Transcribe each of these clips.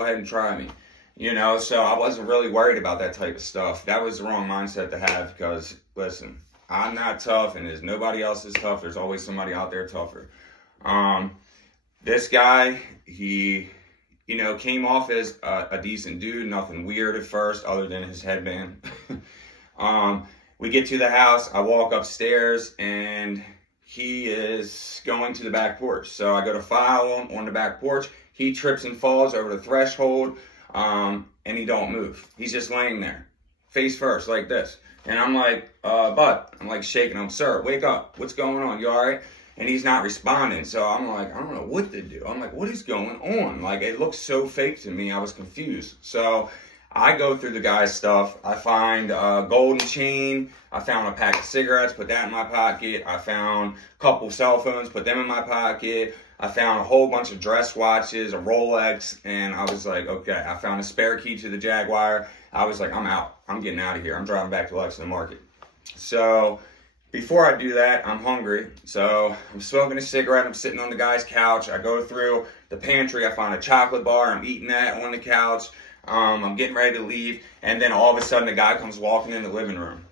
ahead and try me. You know, so I wasn't really worried about that type of stuff. That was the wrong mindset to have because, listen, I'm not tough and there's nobody else is tough. There's always somebody out there tougher. Um, this guy, he, came off as a decent dude, nothing weird at first other than his headband. We get to the house, I walk upstairs, and he is going to the back porch. So I go to file on the back porch. He trips and falls over the threshold, and he don't move. He's just laying there, face first, like this. And I'm like, bud, I'm like shaking him, sir, wake up. What's going on? You all right? And he's not responding. So I'm like, I don't know what to do. I'm like, what is going on? Like, it looks so fake to me. I was confused. So I go through the guy's stuff. I find a golden chain. I found a pack of cigarettes, put that in my pocket. I found a couple cell phones, put them in my pocket. I found a whole bunch of dress watches, a Rolex, and I was like, okay. I found a spare key to the Jaguar. I was like, I'm out. I'm getting out of here. I'm driving back to Lexington Market. So before I do that, I'm hungry. So I'm smoking a cigarette. I'm sitting on the guy's couch. I go through the pantry. I find a chocolate bar. I'm eating that on the couch. I'm getting ready to leave. And then all of a sudden, the guy comes walking in the living room.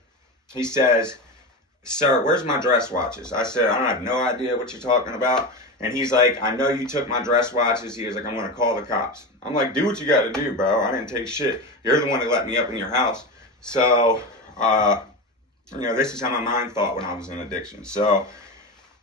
He says, sir, where's my dress watches? I said, I have no idea what you're talking about. And he's like, I know you took my dress watches. He was like, I'm going to call the cops. I'm like, do what you got to do, bro. I didn't take shit. You're the one that let me up in your house. So, this is how my mind thought when I was in addiction. So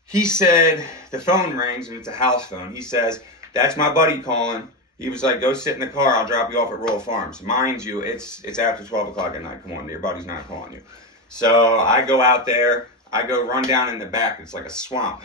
he said, the phone rings and it's a house phone. He says, that's my buddy calling. He was like, go sit in the car. I'll drop you off at Rural Farms. Mind you, it's after 12 o'clock at night. Come on, your buddy's not calling you. So I go out there. I go run down in the back. It's like a swamp.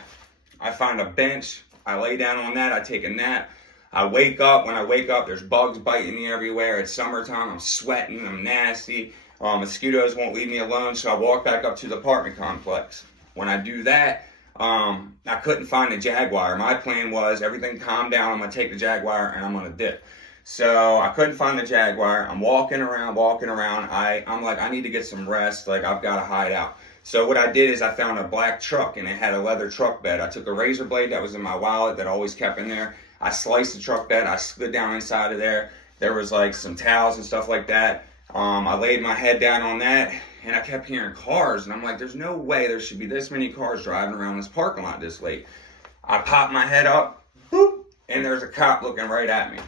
I find a bench. I lay down on that. I take a nap. I wake up. When I wake up, there's bugs biting me everywhere. It's summertime. I'm sweating. I'm nasty. Mosquitoes won't leave me alone. So I walk back up to the apartment complex. When I do that, I couldn't find the Jaguar. My plan was everything calm down. I'm going to take the Jaguar and I'm going to dip. So I couldn't find the Jaguar. I'm walking around. I'm like, I need to get some rest. Like, I've got to hide out. So what I did is I found a black truck and it had a leather truck bed. I took a razor blade that was in my wallet that I always kept in there. I sliced the truck bed. I slid down inside of there. There was like some towels and stuff like that. I laid my head down on that and I kept hearing cars. And I'm like, there's no way there should be this many cars driving around this parking lot this late. I popped my head up, whoop, and there's a cop looking right at me.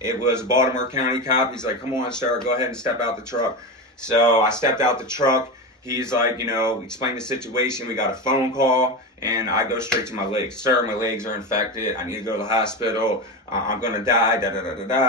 It was a Baltimore County cop. He's like, come on, sir, go ahead and step out the truck. So I stepped out the truck. He's like, explain the situation. We got a phone call, and I go straight to my legs. Sir, my legs are infected. I need to go to the hospital. I'm going to die, da-da-da-da-da.